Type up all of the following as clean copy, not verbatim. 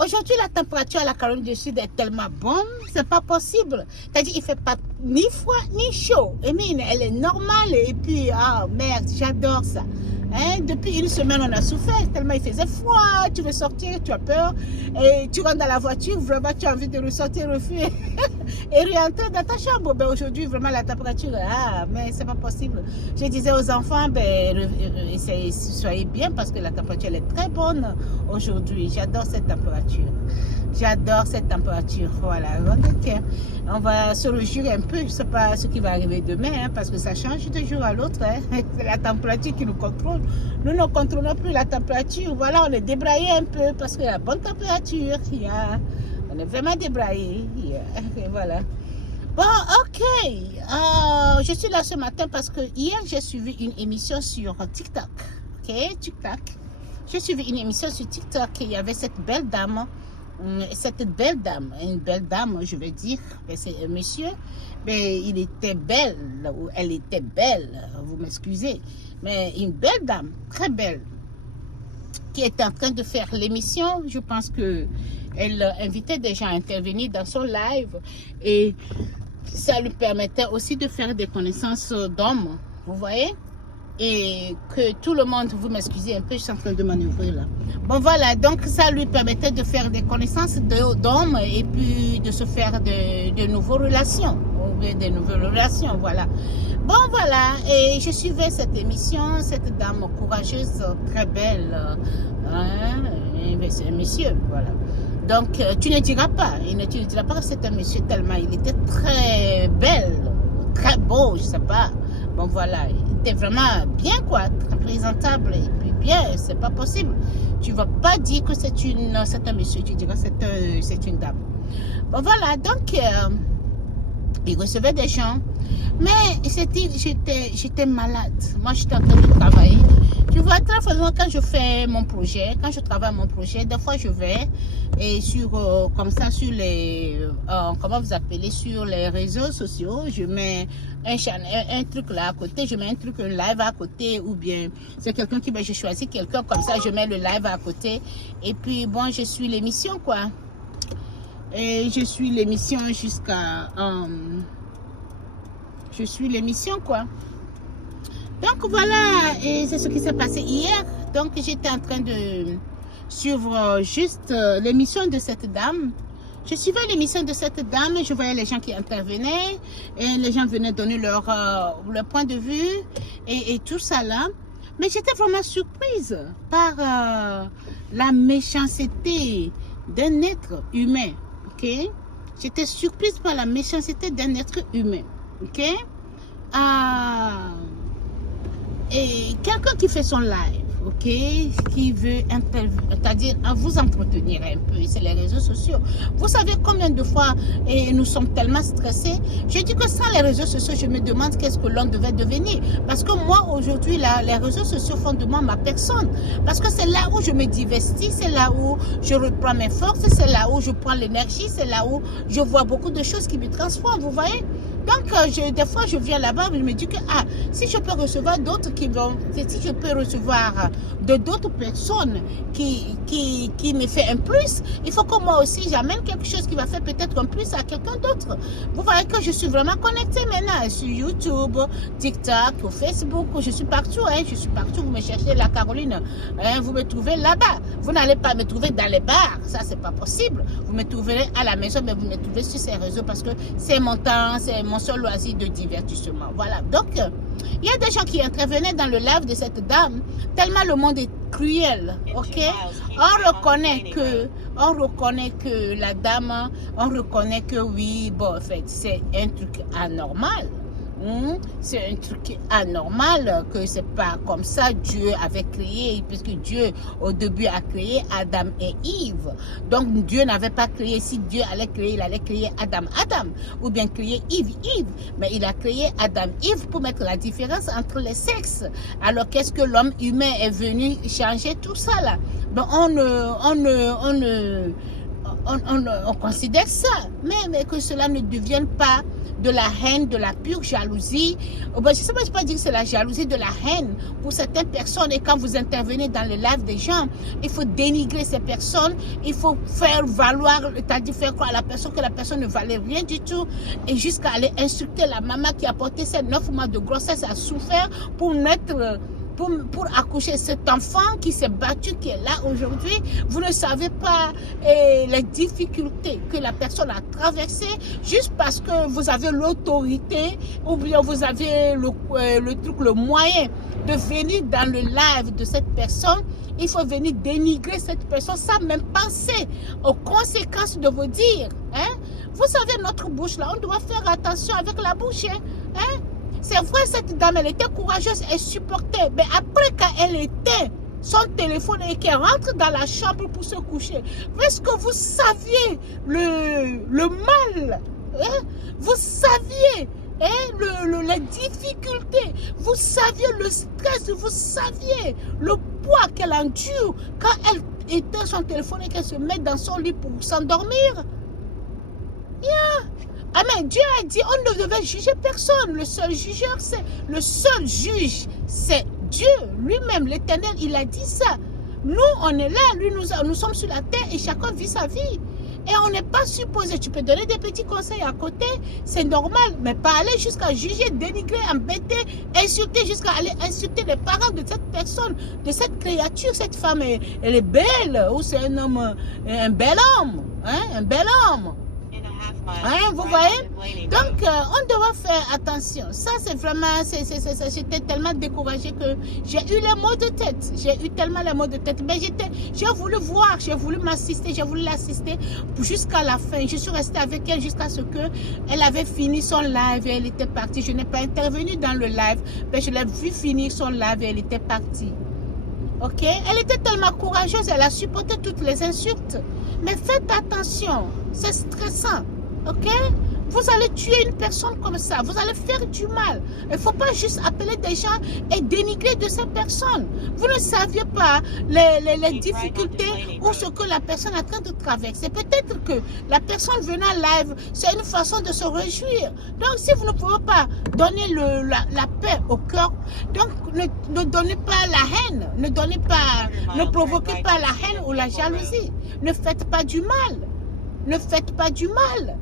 Aujourd'hui, la température à la Caroline du Sud est tellement bonne, c'est pas possible. C'est-à-dire, il fait pas ni froid ni chaud. Emine, elle est normale et puis, ah merde, j'adore ça. Hein? Depuis une semaine, on a souffert tellement il faisait froid, tu veux sortir, tu as peur, et tu rentres dans la voiture, vraiment, tu as envie de ressortir, refuser et rentrer dans ta chambre. Ben, aujourd'hui, vraiment, la température, ah, mais c'est pas possible. Je disais aux enfants, ben, soyez bien parce que la température, elle est très bonne aujourd'hui. J'adore cette température. J'adore cette température. Voilà. On va se réjouir un peu. Je ne sais pas ce qui va arriver demain, hein, parce que ça change de jour à l'autre. Hein. C'est la température qui nous contrôle. Nous ne contrôlons plus la température. Voilà, on est débraillé un peu parce qu'il y a la bonne température. On est vraiment débraillé. Et voilà. Bon, ok. Je suis là ce matin parce que hier, j'ai suivi une émission sur TikTok. Ok, TikTok. J'ai suivi une émission sur TikTok et il y avait cette belle dame, une belle dame, je veux dire, c'est un monsieur, mais il était belle, ou elle était belle, vous m'excusez, mais une belle dame, très belle, qui était en train de faire l'émission. Je pense que elle invitait des gens à intervenir dans son live et ça lui permettait aussi de faire des connaissances d'hommes, vous voyez, et que tout le monde, vous m'excusez un peu, je suis en train de manœuvrer là. Bon voilà, donc ça lui permettait de faire des connaissances d'hommes et puis de se faire de nouvelles relations, des nouvelles relations, voilà. Bon voilà, et je suivais cette émission, cette dame courageuse, très belle, hein, c'est un monsieur, voilà. Donc tu ne diras pas, tu ne diras pas que c'est un monsieur tellement il était très belle, très beau, je sais pas. Bon voilà, il était vraiment bien quoi, très présentable et puis bien, c'est pas possible. Tu vas pas dire que c'est un monsieur, tu diras c'est une dame. Bon voilà, donc il recevait des gens, mais j'étais malade. Moi j'étais en train de travailler. Tu vois, très fréquemment quand je fais mon projet, quand je travaille mon projet, des fois je vais et sur comme ça sur les comment vous appelez, sur les réseaux sociaux, je mets un truc là à côté, je mets un truc, un live à côté, ou bien c'est quelqu'un qui j'ai choisi quelqu'un comme ça, je mets le live à côté et puis bon, je suis l'émission quoi. Et je suis l'émission jusqu'à je suis l'émission quoi. Donc voilà, et c'est ce qui s'est passé hier. Donc j'étais en train de suivre juste l'émission de cette dame. Je suivais l'émission de cette dame, je voyais les gens qui intervenaient et les gens venaient donner leur point de vue et tout ça là. Mais j'étais vraiment surprise par la méchanceté d'un être humain. Ok? J'étais surprise par la méchanceté d'un être humain. Ok? Et quelqu'un qui fait son live, ok, qui veut c'est-à-dire à vous entretenir un peu, c'est les réseaux sociaux. Vous savez combien de fois nous sommes tellement stressés. Je dis que sans les réseaux sociaux, je me demande qu'est-ce que l'on devait devenir. Parce que moi, aujourd'hui, les réseaux sociaux font de moi ma personne. Parce que c'est là où je me divestis, c'est là où je reprends mes forces, c'est là où je prends l'énergie, c'est là où je vois beaucoup de choses qui me transforment, vous voyez. Donc, des fois, je viens là-bas, je me dis que, si je peux recevoir d'autres si je peux recevoir d'autres personnes qui me fait un plus, il faut que moi aussi, j'amène quelque chose qui va faire peut-être un plus à quelqu'un d'autre. Vous voyez que je suis vraiment connectée maintenant sur YouTube, TikTok, Facebook, je suis partout, hein, je suis partout. Vous me cherchez la Caroline, hein, vous me trouvez là-bas. Vous n'allez pas me trouver dans les bars, ça, c'est pas possible. Vous me trouverez à la maison, mais vous me trouvez sur ces réseaux parce que c'est mon temps, c'est mon seul loisir de divertissement. Voilà, donc il y a des gens qui intervenaient dans le live de cette dame, tellement le monde est cruel, ok. On reconnaît que la dame, on reconnaît que oui, bon, en fait, c'est un truc anormal. C'est un truc anormal, que c'est pas comme ça Dieu avait créé, puisque Dieu au début a créé Adam et Ève. Donc Dieu n'avait pas créé, si Dieu allait créer, il allait créer Adam, ou bien créer Ève. Mais il a créé Adam, Ève pour mettre la différence entre les sexes. Alors qu'est-ce que l'homme humain est venu changer tout ça là? Donc on considère ça, mais que cela ne devienne pas de la haine, de la pure jalousie. Je ne sais pas dire que c'est la jalousie, de la haine pour certaines personnes. Et quand vous intervenez dans les lives des gens, il faut dénigrer ces personnes, il faut faire valoir, c'est-à-dire faire croire à la personne que la personne ne valait rien du tout, et jusqu'à aller insulter la maman qui a porté ses 9 mois de grossesse, a souffert pour mettre... Pour accoucher cet enfant qui s'est battu, qui est là aujourd'hui. Vous ne savez pas les difficultés que la personne a traversées juste parce que vous avez l'autorité ou bien vous avez le moyen de venir dans le live de cette personne. Il faut venir dénigrer cette personne sans même penser aux conséquences de vos dires. Hein? Vous savez, notre bouche là, on doit faire attention avec la bouche. Hein? C'est vrai, cette dame, elle était courageuse, elle supportait. Mais après, quand elle éteint son téléphone et qu'elle rentre dans la chambre pour se coucher, est-ce que vous saviez le mal? Hein? Vous saviez les difficultés, vous saviez le stress, vous saviez le poids qu'elle endure quand elle éteint son téléphone et qu'elle se met dans son lit pour s'endormir? Yeah. Amen. Dieu a dit, on ne devait juger personne. Le seul jugeur, juge, c'est Dieu lui-même, l'Éternel. Il a dit ça. Nous, on est là, nous sommes sur la terre et chacun vit sa vie. Et on n'est pas supposé, tu peux donner des petits conseils à côté, c'est normal, mais pas aller jusqu'à juger, dénigrer, embêter, insulter, jusqu'à aller insulter les parents de cette personne, de cette créature. Cette femme, elle est belle, ou c'est un homme, un bel homme, hein, un bel homme. Hein, vous voyez? Donc, on doit faire attention. Ça, c'est vraiment... J'étais tellement découragée que j'ai eu les maux de tête. J'ai eu tellement les maux de tête. Mais j'ai voulu voir, j'ai voulu m'assister, j'ai voulu l'assister jusqu'à la fin. Je suis restée avec elle jusqu'à ce qu'elle avait fini son live et elle était partie. Je n'ai pas intervenu dans le live, mais je l'ai vu finir son live et elle était partie. Ok? Elle était tellement courageuse, elle a supporté toutes les insultes. Mais faites attention, c'est stressant. Ok? Vous allez tuer une personne comme ça. Vous allez faire du mal. Il ne faut pas juste appeler des gens et dénigrer de ces personnes. Vous ne saviez pas les difficultés ou ce que la personne est en train de traverser. Peut-être que la personne venant live, c'est une façon de se réjouir. Donc, si vous ne pouvez pas donner la paix au cœur, donc ne donnez pas la haine. Ne provoquez pas la haine ou la jalousie. Ne faites pas du mal. Ne faites pas du mal.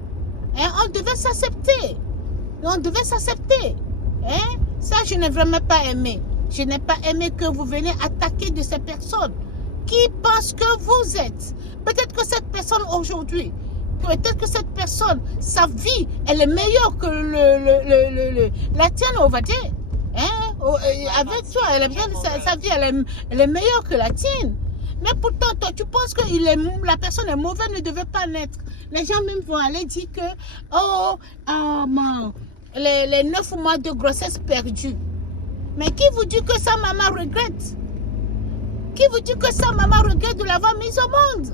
Hein, on devait s'accepter. On devait s'accepter. Hein? Ça, je n'ai vraiment pas aimé. Je n'ai pas aimé que vous venez attaquer de ces personnes qui pensent que vous êtes. Peut-être que cette personne aujourd'hui, peut-être que cette personne, sa vie, elle est meilleure que la tienne, on va dire. Hein? Avec toi, sa vie, elle est meilleure que la tienne. Mais pourtant, toi, tu penses que la personne est mauvaise, ne devait pas naître. Les gens même vont aller dire que, les 9 mois de grossesse perdus. Mais qui vous dit que sa maman regrette? Qui vous dit que sa maman regrette de l'avoir mise au monde?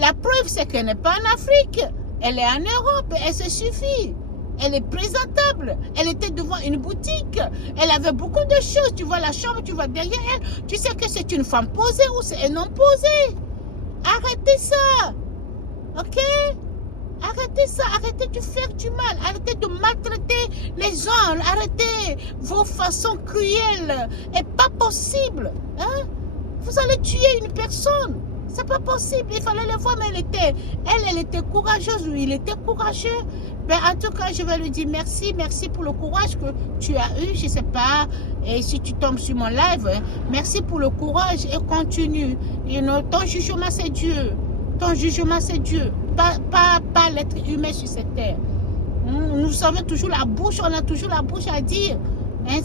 La preuve, c'est qu'elle n'est pas en Afrique. Elle est en Europe, elle se suffit. Elle est présentable. Elle était devant une boutique. Elle avait beaucoup de choses. Tu vois la chambre, tu vois derrière elle. Tu sais que c'est une femme posée ou c'est un homme posé. Arrêtez ça. Ok? Arrêtez ça. Arrêtez de faire du mal. Arrêtez de maltraiter les gens. Arrêtez vos façons cruelles. Et pas possible. Hein? Vous allez tuer une personne. C'est pas possible. Il fallait le voir, mais elle était courageuse ou il était courageux. Ben, en tout cas, je vais lui dire merci. Merci pour le courage que tu as eu. Je ne sais pas et si tu tombes sur mon live. Hein, merci pour le courage et continue. Ton jugement, c'est Dieu. Ton jugement, c'est Dieu. Pas l'être humain sur cette terre. Nous avons toujours la bouche. On a toujours la bouche à dire. Hein,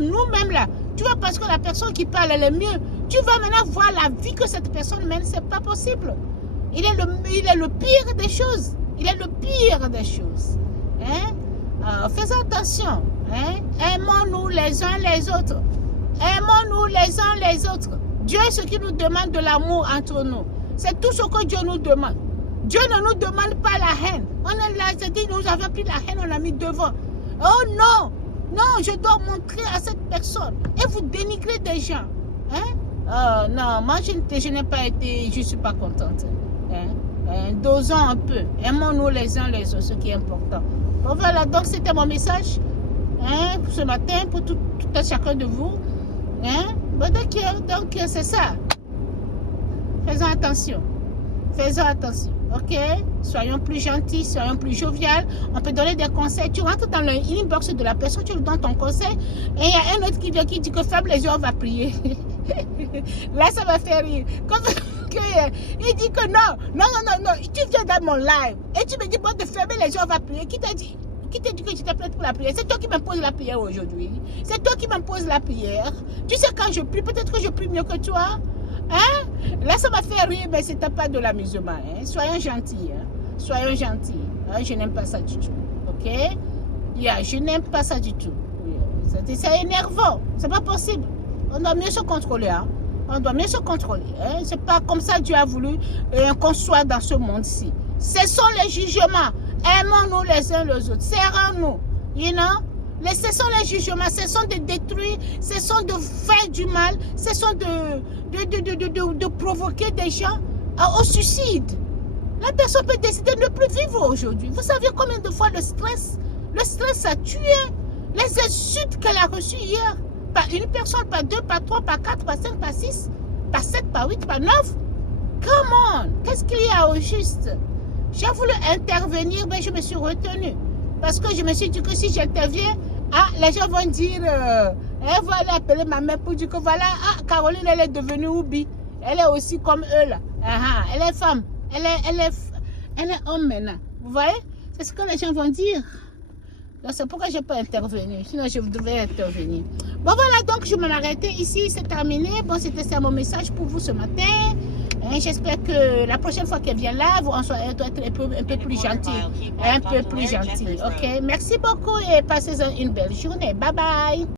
nous-mêmes là. Tu vois, parce que la personne qui parle, elle est mieux. Tu vas maintenant voir la vie que cette personne mène. C'est pas possible. Il est le pire des choses. Il est le pire des choses. Hein? Fais attention. Hein? Aimons-nous les uns les autres. Aimons-nous les uns les autres. Dieu, ce qui nous demande de l'amour entre nous. C'est tout ce que Dieu nous demande. Dieu ne nous demande pas la haine. On est là, c'est-à-dire nous avons pris la haine, on l'a mis devant. Oh non! Non, je dois montrer à cette personne. Et vous dénigrez des gens. Hein? Non, moi je n'ai pas été, je ne suis pas contente. Dosons un peu. Aimons-nous les uns les autres, ce qui est important. Bon, voilà, donc c'était mon message pour ce matin, pour tout à chacun de vous. Bon, donc c'est ça. Faisons attention. Faisons attention, ok? Soyons plus gentils, soyons plus joviales. On peut donner des conseils. Tu rentres dans le inbox de la personne, tu lui donnes ton conseil. Et il y a un autre qui vient qui dit que ferme les yeux, on va prier. Là, ça va faire rire. Il dit que non. Tu viens dans mon live et tu me dis bon, de fermer les yeux, on va prier. Qui t'a dit que je t'appelle pour la prière? C'est toi qui m'imposes la prière aujourd'hui. C'est toi qui m'imposes la prière. Tu sais, quand je prie, peut-être que je prie mieux que toi. Là, ça m'a fait rire, mais c'était pas de l'amusement. Soyons gentils. Soyons gentils. Je n'aime pas ça du tout. Ok? Je n'aime pas ça du tout. C'est énervant. C'est pas possible. On doit mieux se contrôler. On doit mieux se contrôler. C'est pas comme ça Dieu a voulu qu'on soit dans ce monde-ci. Ce sont les jugements. Aimons-nous les uns les autres. Serrons-nous. You know? Cessons les jugements, cessons de détruire, cessons de faire du mal, cessons de provoquer des gens au suicide. La personne peut décider de ne plus vivre aujourd'hui. Vous savez combien de fois le stress a tué? Les insultes qu'elle a reçues hier, par une personne, par deux, par trois, par quatre, par cinq, par six, par sept, par huit, par neuf. Come on, qu'est-ce qu'il y a au juste? J'ai voulu intervenir, mais je me suis retenue. Parce que je me suis dit que si j'interviens, les gens vont dire, elle va aller appeler ma mère pour dire que voilà, Caroline, elle est devenue Oubi. Elle est aussi comme eux là. Elle est femme. Elle est homme maintenant. Vous voyez? C'est ce que les gens vont dire. Donc c'est pourquoi je n'ai pas intervenu. Sinon, je devais intervenir. Bon, voilà, donc je m'en arrêtais ici. C'est terminé. Bon, c'était ça mon message pour vous ce matin. J'espère que la prochaine fois qu'elle vient là, elle doit être un peu plus gentille. Un peu plus gentille. Ok? Merci beaucoup et passez une belle journée. Bye bye.